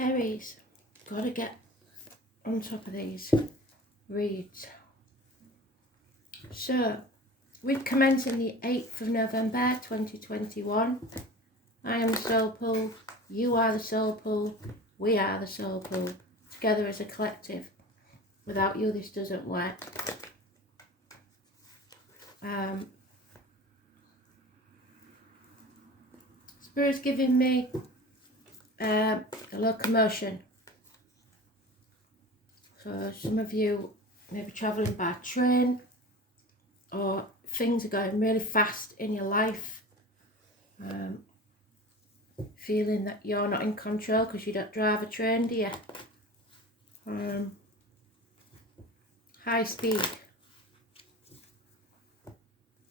Aries, gotta get on top of these reads. So, week commencing the 8th of November 2021. I am the soul pool, you are the soul pool, we are the soul pool, together as a collective. Without you, this doesn't work. Spirit's giving me a locomotion. So some of you may be travelling by train, or things are going really fast in your life. Feeling that you're not in control because you don't drive a train, do you? High speed.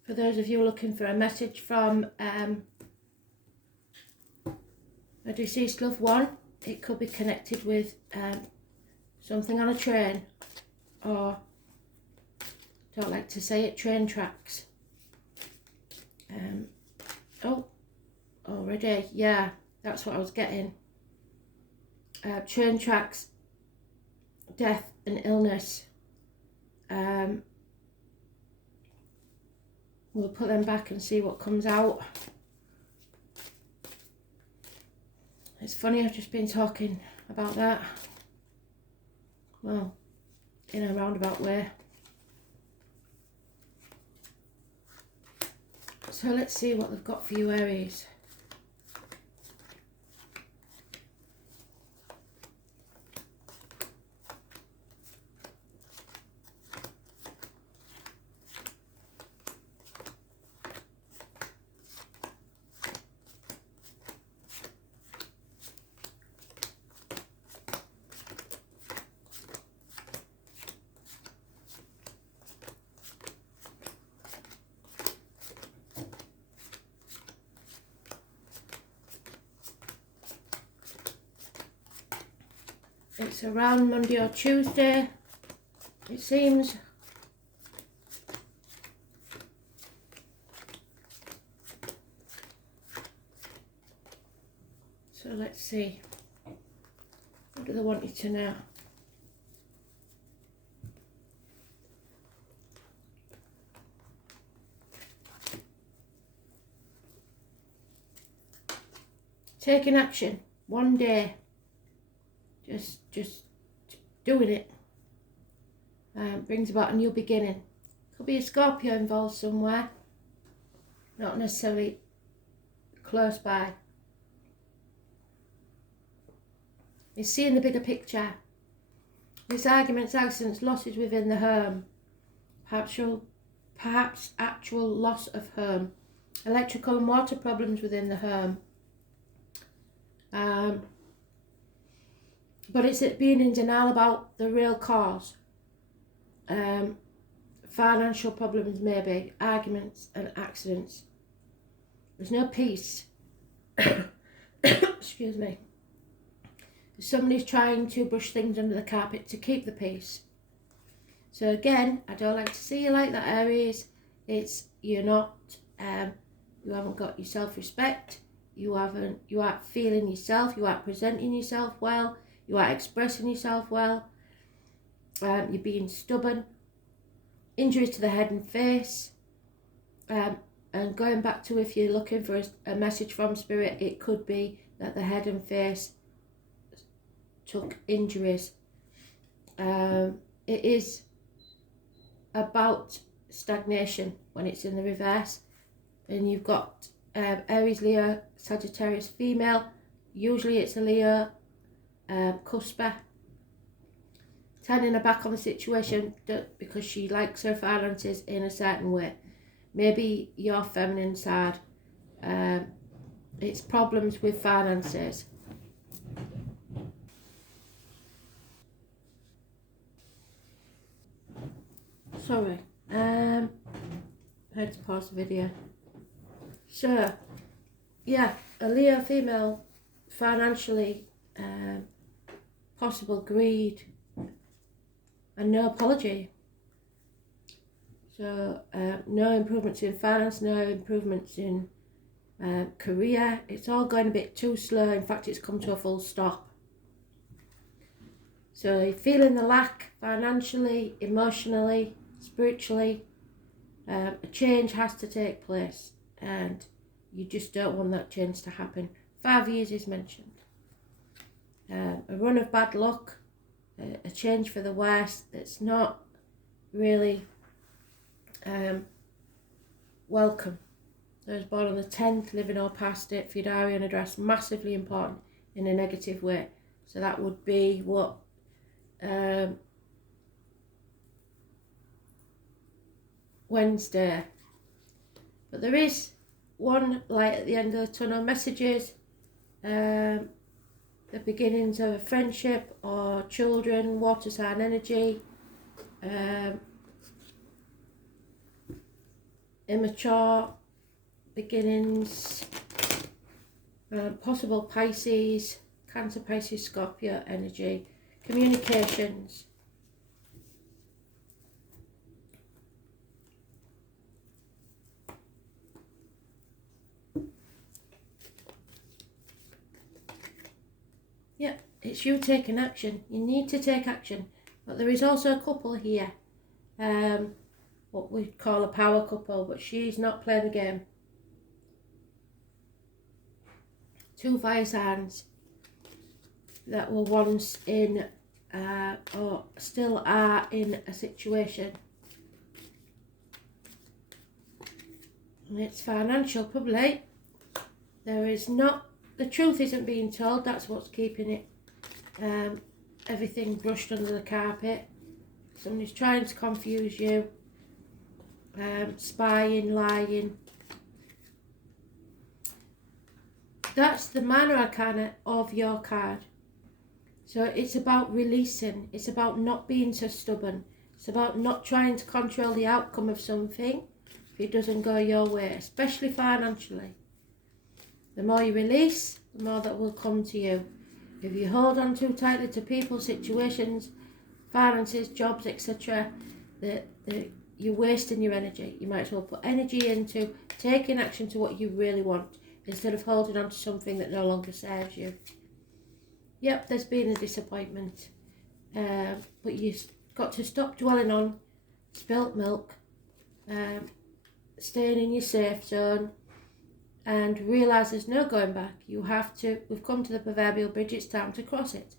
For those of you looking for a message from a deceased loved one, it could be connected with something on a train, or, don't like to say it, train tracks. Oh, already, yeah, that's what I was getting. Train tracks, death and illness. We'll put them back and see what comes out. It's funny, I've just been talking about that. Well, in a roundabout way. So let's see what they've got for you, Aries. It's around Monday or Tuesday, it seems. So let's see. What do they want you to know? Taking action, one day. Just doing it brings about a new beginning. Could be a Scorpio involved somewhere, not necessarily close by. It's seeing the bigger picture. This arguments, accidents, losses within the home, perhaps actual loss of home, electrical and water problems within the home. But it's being in denial about the real cause. Financial problems, maybe, arguments and accidents. There's no peace. Excuse me. Somebody's trying to brush things under the carpet to keep the peace. So again, I don't like to see you like that, Aries. You're not, you haven't got your self-respect. You aren't feeling yourself. You aren't presenting yourself well. You are expressing yourself well. You're being stubborn. Injuries to the head and face. And going back to, if you're looking for a message from Spirit, it could be that the head and face took injuries. It is about stagnation when it's in the reverse. And you've got Aries, Leo, Sagittarius female. Usually it's a Leo. Cusper, turning her back on the situation because she likes her finances in a certain way. Maybe your feminine side, it's problems with finances. Sorry, I had to pause the video. So, yeah, a Leo female, financially, possible greed and no apology. So no improvements in finance, no improvements in career. It's all going a bit too slow. In fact, it's come to a full stop. So you're feeling the lack financially, emotionally, spiritually. A change has to take place, and you just don't want that change to happen. 5 years is mentioned. A run of bad luck, a change for the worse that's not really welcome. Those born on the 10th, living or past it, Fidarian address, massively important in a negative way. So that would be what Wednesday. But there is one light at the end of the tunnel. Messages, the beginnings of a friendship or children, water sign energy, immature beginnings, possible Pisces, Cancer, Pisces, Scorpio energy, communications. Yeah, it's you taking action. You need to take action. But there is also a couple here, what we call a power couple, but she's not playing the game. 2 fire signs that were once in or still are in a situation. And it's financial, probably. There is not, the truth isn't being told, that's what's keeping it, everything brushed under the carpet. Somebody's trying to confuse you, spying, lying. That's the minor arcana of your card. So it's about releasing, it's about not being so stubborn, it's about not trying to control the outcome of something if it doesn't go your way, especially financially. The more you release, the more that will come to you. If you hold on too tightly to people, situations, finances, jobs, etc., you're wasting your energy. You might as well put energy into taking action to what you really want instead of holding on to something that no longer serves you. Yep, there's been a disappointment, but you've got to stop dwelling on spilt milk, staying in your safe zone, and realise there's no going back. You have to, we've come to the proverbial bridge, it's time to cross it.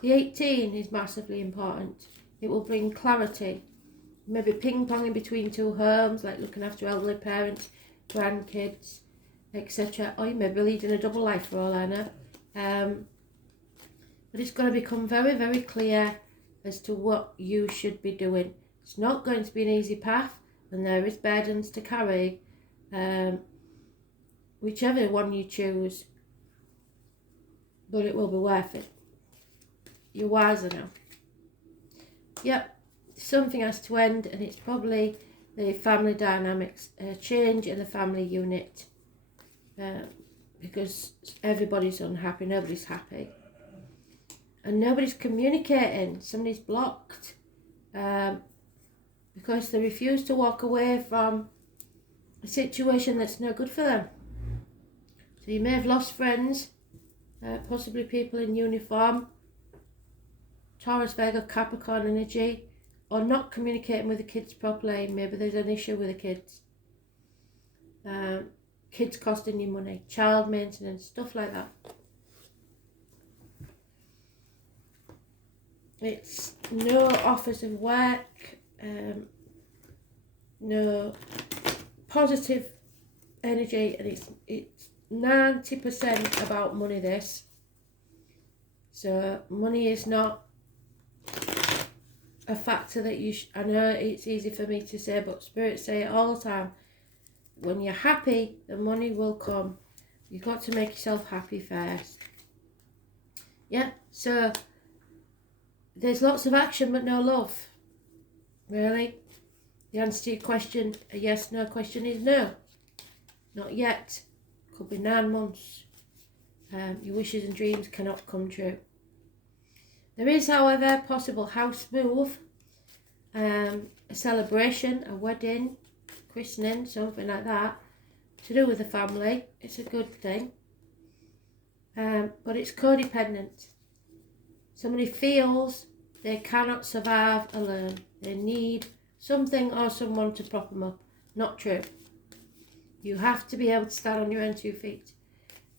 The 18 is massively important. It will bring clarity, maybe ping-ponging between 2 homes, like looking after elderly parents, grandkids, etc. Or you may be leading a double life for all I know. But it's going to become very, very clear as to what you should be doing. It's not going to be an easy path, and there is burdens to carry. Whichever one you choose, but it will be worth it. You're wiser now. Yep, something has to end, and it's probably the family dynamics, a change in the family unit, because everybody's unhappy, nobody's happy. And nobody's communicating, somebody's blocked, because they refuse to walk away from a situation that's no good for them. So you may have lost friends, possibly people in uniform, Taurus, Virgo, Capricorn energy, or not communicating with the kids properly. Maybe there's an issue with the kids. Kids costing you money, child maintenance, stuff like that. It's no offers of work, no positive energy, and it's 90% about money, this. So money is not a factor that you I know it's easy for me to say, but spirits say it all the time. When you're happy, the money will come. You've got to make yourself happy first. Yeah, so there's lots of action but no love. Really? The answer to your question, a yes, no question, is no. Not yet. Could be 9 months. Your wishes and dreams cannot come true. There is, however, a possible house move, a celebration, a wedding, christening, something like that, to do with the family. It's a good thing. But it's codependent. Somebody feels they cannot survive alone. They need something or someone to prop them up. Not true. You have to be able to stand on your own 2 feet.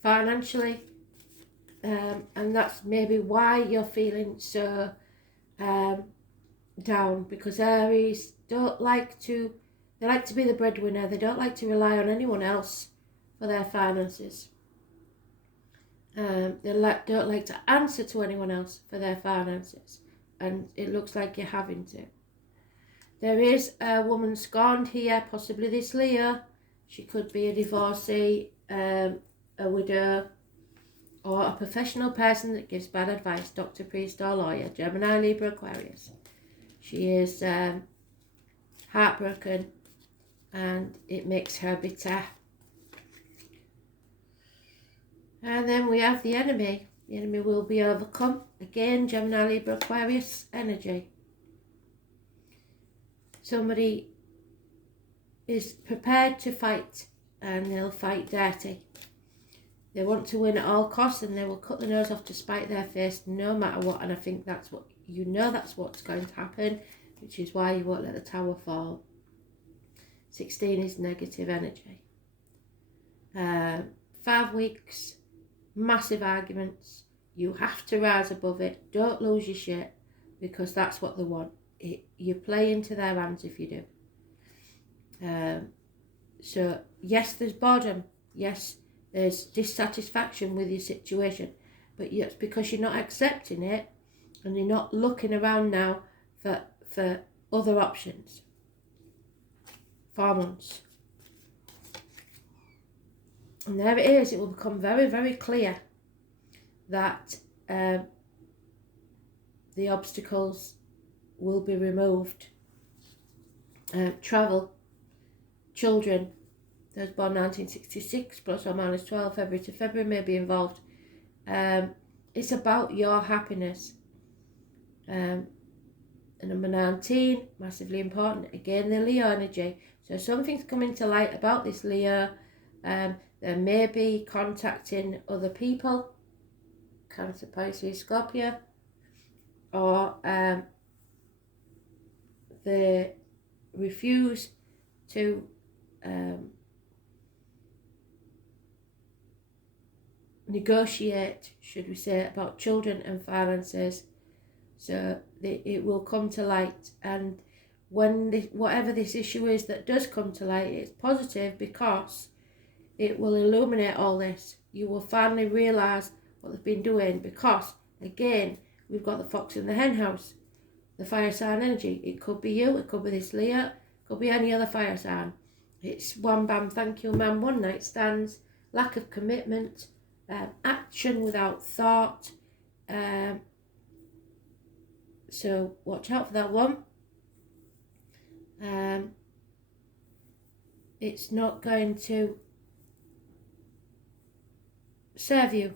Financially, and that's maybe why you're feeling so down, because Aries don't like to, they like to be the breadwinner. They don't like to rely on anyone else for their finances. They don't like to answer to anyone else for their finances, and it looks like you're having to. There is a woman scorned here, possibly this Leo. She could be a divorcee, a widow, or a professional person that gives bad advice, doctor, priest or lawyer, Gemini, Libra, Aquarius. She is heartbroken and it makes her bitter. And then we have the enemy. The enemy will be overcome. Again, Gemini, Libra, Aquarius energy. Somebody is prepared to fight and they'll fight dirty. They want to win at all costs and they will cut the nose off to spite their face no matter what. And I think that's what, you know, that's what's going to happen, which is why you won't let the tower fall. 16 is negative energy. 5 weeks, massive arguments. You have to rise above it. Don't lose your shit, because that's what they want. You play into their hands if you do. So yes, there's boredom. Yes, there's dissatisfaction with your situation, but it's because you're not accepting it and you're not looking around now for other options. 4 months. And there it is. It will become very, very clear that the obstacles will be removed. Travel, children, those born 1966 plus or minus 12 February to February may be involved. It's about your happiness. And number 19, massively important. Again, the Leo energy. So something's coming to light about this Leo. There may be contacting other people, Cancer, Pisces, Scorpio, or they refuse to negotiate, should we say, about children and finances. So it will come to light, and when whatever this issue is that does come to light, it's positive because it will illuminate all this. You will finally realise what they've been doing, because again, we've got the fox in the hen house, the fire sign energy. It could be you, it could be this Leo, it could be any other fire sign. It's wham bam, thank you ma'am, one night stands, lack of commitment, action without thought. So watch out for that one. It's not going to serve you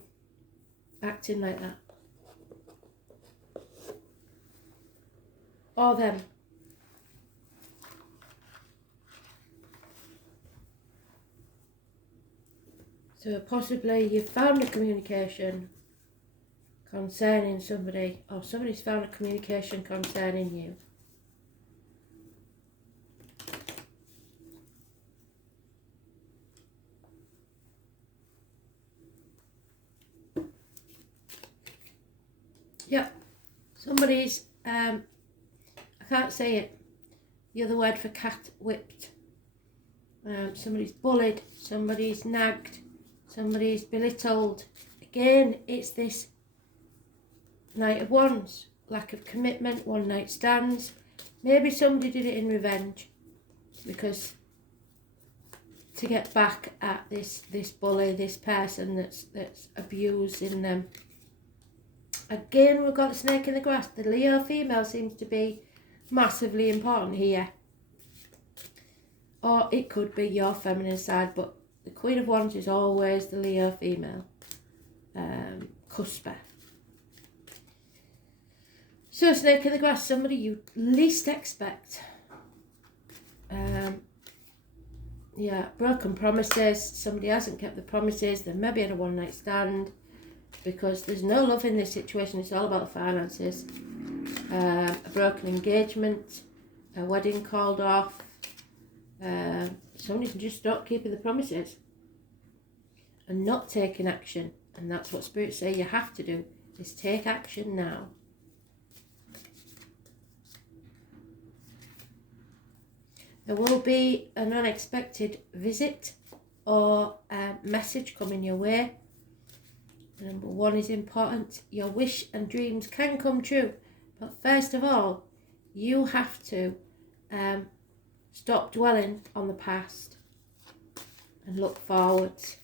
acting like that. Or them. So possibly you've found a communication concerning somebody, or somebody's found a communication concerning you. Yep, somebody's, I can't say it, the other word for cat, whipped. Somebody's bullied, somebody's nagged, somebody's belittled. Again, it's this Knight of Wands, lack of commitment, one night stands. Maybe somebody did it in revenge, because to get back at this bully, this person that's abusing them. Again, we've got the snake in the grass. The Leo female seems to be massively important here. Or it could be your feminine side, but the Queen of Wands is always the Leo female. Cusper. So, snake in the grass, somebody you least expect. Yeah, broken promises. Somebody hasn't kept the promises. They maybe had a one night stand. because there's no love in this situation. It's all about the finances. A broken engagement, a wedding called off, somebody can just stop keeping the promises and not taking action. And that's what spirits say you have to do, is take action now. There will be an unexpected visit or a message coming your way. Number 1 is important. Your wish and dreams can come true. But first of all, you have to stop dwelling on the past and look forwards.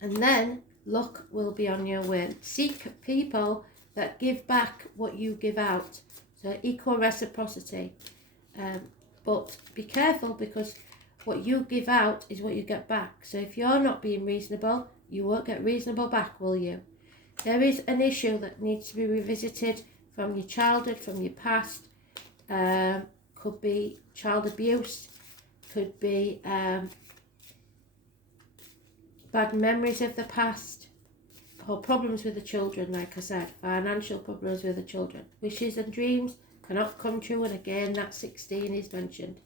And then luck will be on your way. Seek people that give back what you give out. So equal reciprocity. But be careful, because what you give out is what you get back. So if you're not being reasonable, you won't get reasonable back, will you? There is an issue that needs to be revisited from your childhood, from your past. Could be child abuse, could be bad memories of the past, or problems with the children, like I said, financial problems with the children. Wishes and dreams cannot come true, and again that 16 is mentioned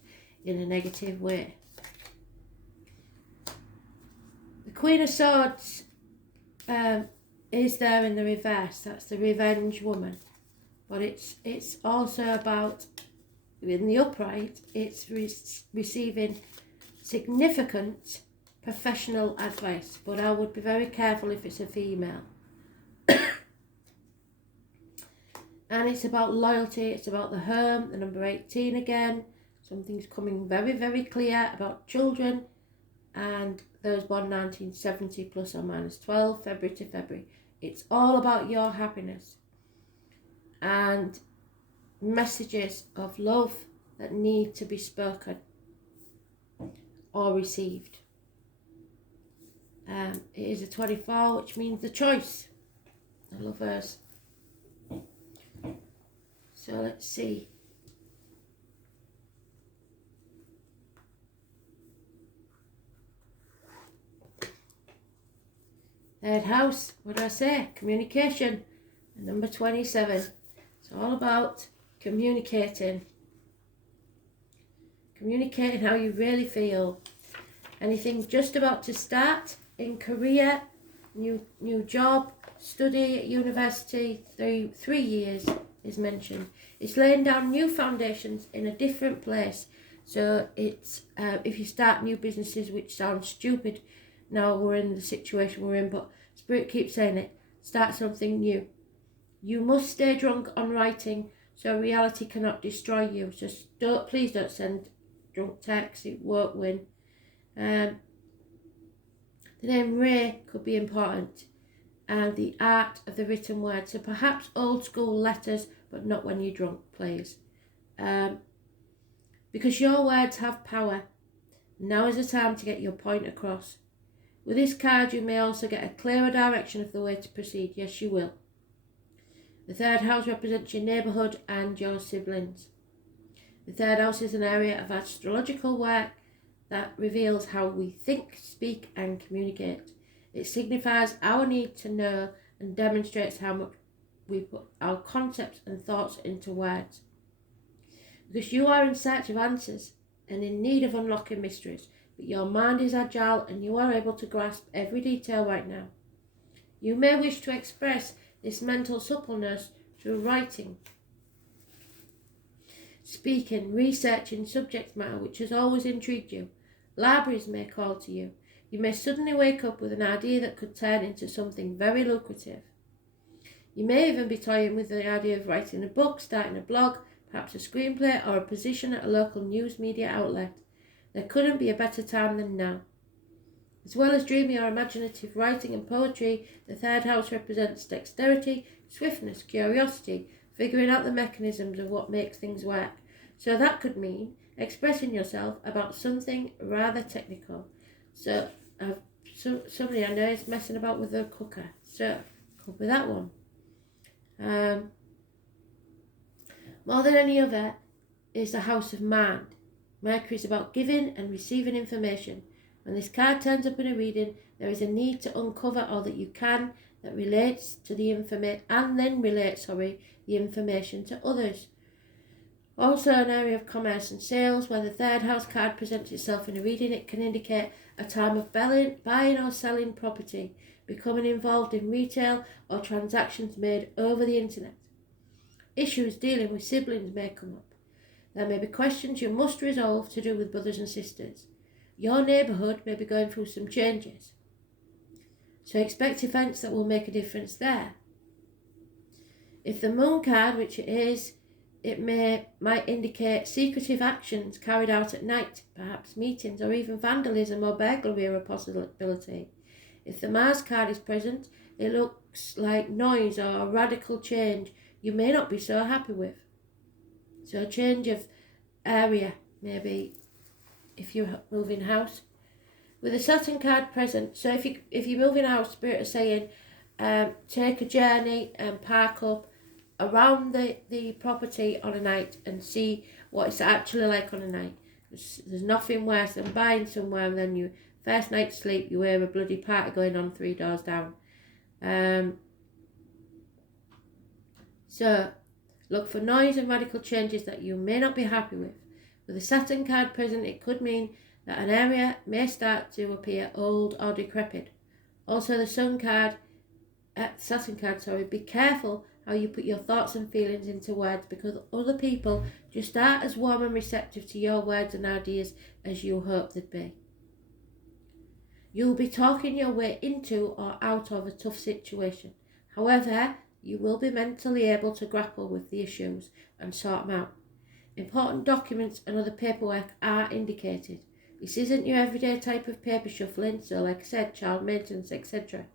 in a negative way. The Queen of Swords is there in the reverse. That's the revenge woman. But it's also about, in the upright, it's receiving significant professional advice. But I would be very careful if it's a female. And it's about loyalty, it's about the home, the number 18 again. Something's coming very, very clear about children and those born 1970 plus or minus 12, February to February. It's all about your happiness and messages of love that need to be spoken or received. It is a 24, which means the choice. The lovers. So let's see. Third house, what do I say? Communication. And number 27. It's all about communicating. Communicating how you really feel. Anything just about to start in career, new job, study at university, 3 years is mentioned. It's laying down new foundations in a different place. So it's if you start new businesses, which sounds stupid now we're in the situation we're in, but Spirit keeps saying it, start something new. You must stay drunk on writing, so reality cannot destroy you. So please don't send drunk texts, it won't win. The name Ray could be important, and the art of the written word. So perhaps old school letters, but not when you're drunk, please. Because your words have power. Now is the time to get your point across. With this card, you may also get a clearer direction of the way to proceed. Yes, you will. The third house represents your neighbourhood and your siblings. The third house is an area of astrological work that reveals how we think, speak and communicate. It signifies our need to know and demonstrates how much we put our concepts and thoughts into words. Because you are in search of answers and in need of unlocking mysteries, but your mind is agile and you are able to grasp every detail right now. You may wish to express this mental suppleness through writing, speaking, researching subject matter which has always intrigued you. Libraries may call to you. You may suddenly wake up with an idea that could turn into something very lucrative. You may even be toying with the idea of writing a book, starting a blog, perhaps a screenplay or a position at a local news media outlet. There couldn't be a better time than now. As well as dreamy or imaginative writing and poetry, the third house represents dexterity, swiftness, curiosity, figuring out the mechanisms of what makes things work. So that could mean expressing yourself about something rather technical. So somebody I know is messing about with a cooker. So could be that one. More than any other is the house of mind. Mercury is about giving and receiving information. When this card turns up in a reading, there is a need to uncover all that you can that relates to the information the information to others. Also an area of commerce and sales where the third house card presents itself in a reading. It can indicate a time of buying or selling property, becoming involved in retail or transactions made over the internet. Issues dealing with siblings may come up. There may be questions you must resolve to do with brothers and sisters. Your neighbourhood may be going through some changes, so expect events that will make a difference there. If the moon card, which it is, might indicate secretive actions carried out at night, perhaps meetings or even vandalism or burglary are a possibility. If the Mars card is present, it looks like noise or radical change you may not be so happy with. So a change of area, maybe if you're moving house. With the Saturn card present, so if you're moving house, Spirit is saying take a journey and park up around the property on a night and see what it's actually like on a night. There's nothing worse than buying somewhere and then you first night's sleep you hear a bloody party going on 3 doors down. So look for noise and radical changes that you may not be happy with. With the Saturn card present, it could mean that an area may start to appear old or decrepit. Also the Saturn card, be careful how you put your thoughts and feelings into words, because other people just aren't as warm and receptive to your words and ideas as you hope they'd be. You'll be talking your way into or out of a tough situation. However, you will be mentally able to grapple with the issues and sort them out. Important documents and other paperwork are indicated. This isn't your everyday type of paper shuffling, so like I said, child maintenance, etc.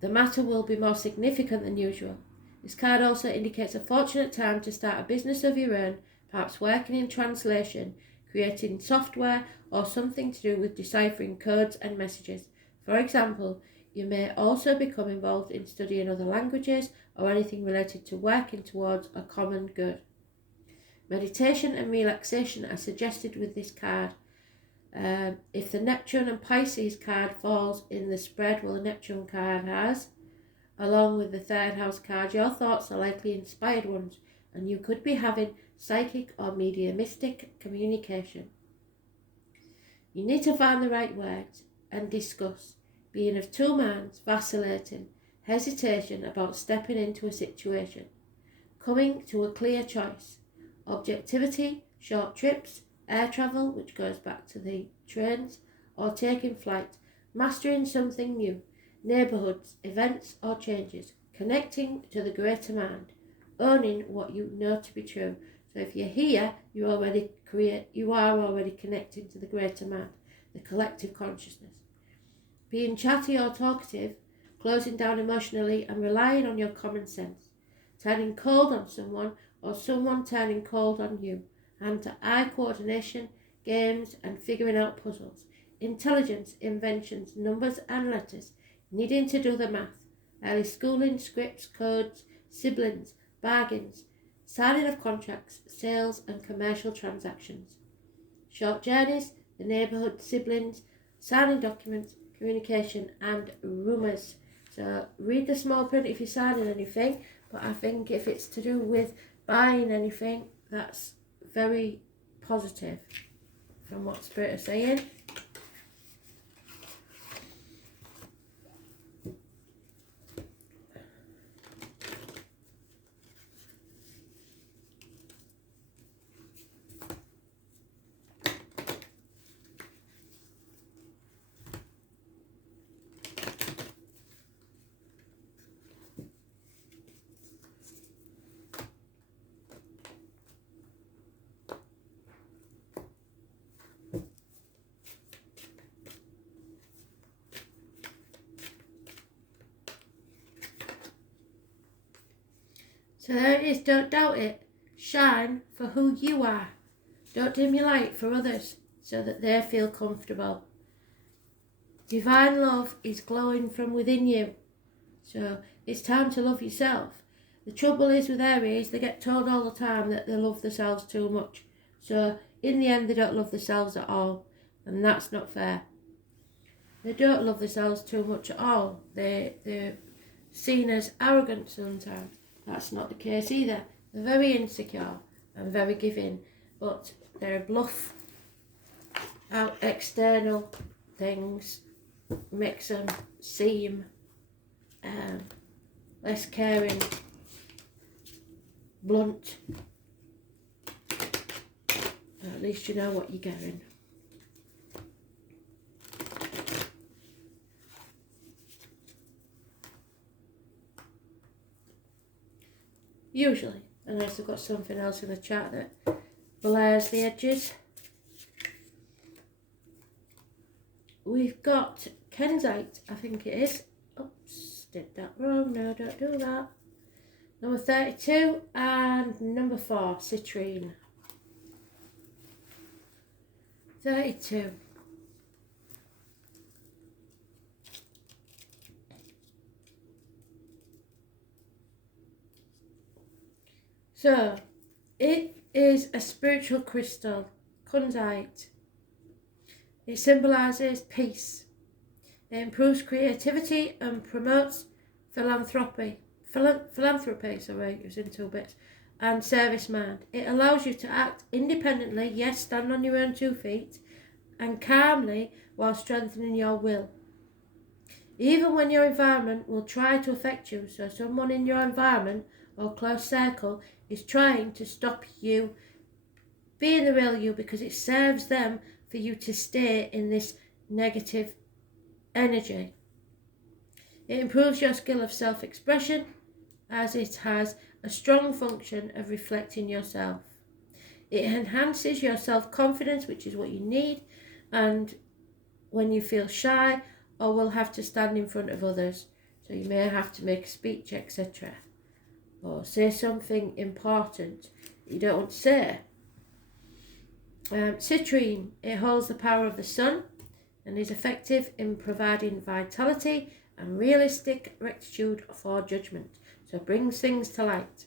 The matter will be more significant than usual. This card also indicates a fortunate time to start a business of your own, perhaps working in translation, creating software, or something to do with deciphering codes and messages. For example, you may also become involved in studying other languages or anything related to working towards a common good. Meditation and relaxation are suggested with this card. If the Neptune and Pisces card falls in the spread, the Neptune card has, along with the third house card, your thoughts are likely inspired ones, and you could be having psychic or mediumistic communication. You need to find the right words and discuss, being of two minds, vacillating, hesitation about stepping into a situation, coming to a clear choice, objectivity, short trips, air travel, which goes back to the trains, or taking flight, mastering something new, neighbourhoods, events or changes, connecting to the greater mind, owning what you know to be true. So if you're here, you are already connecting to the greater mind, the collective consciousness. Being chatty or talkative, closing down emotionally and relying on your common sense, turning cold on someone or someone turning cold on you, hand-to-eye coordination, games and figuring out puzzles, intelligence, inventions, numbers and letters, needing to do the math, early schooling, scripts, codes, siblings, bargains, signing of contracts, sales and commercial transactions, short journeys, the neighbourhood, siblings, signing documents, communication and rumours. So read the small print if you're signing anything, but I think if it's to do with buying anything, that's very positive from what Spirit is saying. So there it is, don't doubt it. Shine for who you are. Don't dim your light for others so that they feel comfortable. Divine love is glowing from within you. So it's time to love yourself. The trouble is with Aries, they get told all the time that they love themselves too much. So in the end, they don't love themselves at all. And that's not fair. They don't love themselves too much at all. They're seen as arrogant sometimes. That's not the case either. They're very insecure and very giving, but they're bluff out external things makes them seem less caring, blunt. At least you know what you're getting. Usually, unless I've got something else in the chart that blurs the edges. We've got Kenzite, I think it is. Oops, did that wrong. No, don't do that. Number 32 and number 4, citrine. 32. So, it is a spiritual crystal, kunzite. It symbolises peace. It improves creativity and promotes philanthropy, sorry, it was in 2 bits, and service mind. It allows you to act independently, yes, stand on your own 2 feet, and calmly while strengthening your will. Even when your environment will try to affect you, so someone in your environment or close circle is trying to stop you being the real you because it serves them for you to stay in this negative energy. It improves your skill of self-expression as it has a strong function of reflecting yourself. It enhances your self-confidence, which is what you need, and when you feel shy or will have to stand in front of others, so you may have to make a speech, etc., or say something important you don't want to say. Citrine, it holds the power of the sun and is effective in providing vitality and realistic rectitude for judgment. So it brings things to light.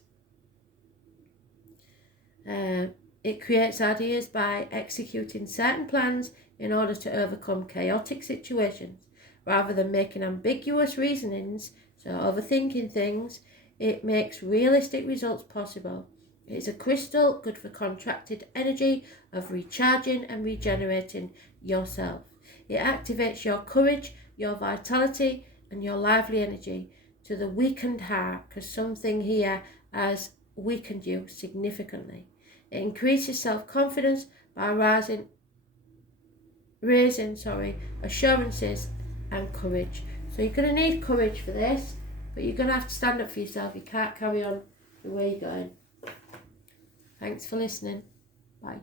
It creates ideas by executing certain plans in order to overcome chaotic situations. Rather than making ambiguous reasonings, so overthinking things, it makes realistic results possible. It is a crystal good for contracted energy of recharging and regenerating yourself. It activates your courage, your vitality, and your lively energy to the weakened heart, because something here has weakened you significantly. It increases self-confidence by raising assurances and courage. So you're going to need courage for this, but you're going to have to stand up for yourself. You can't carry on the way you're going. Thanks for listening. Bye.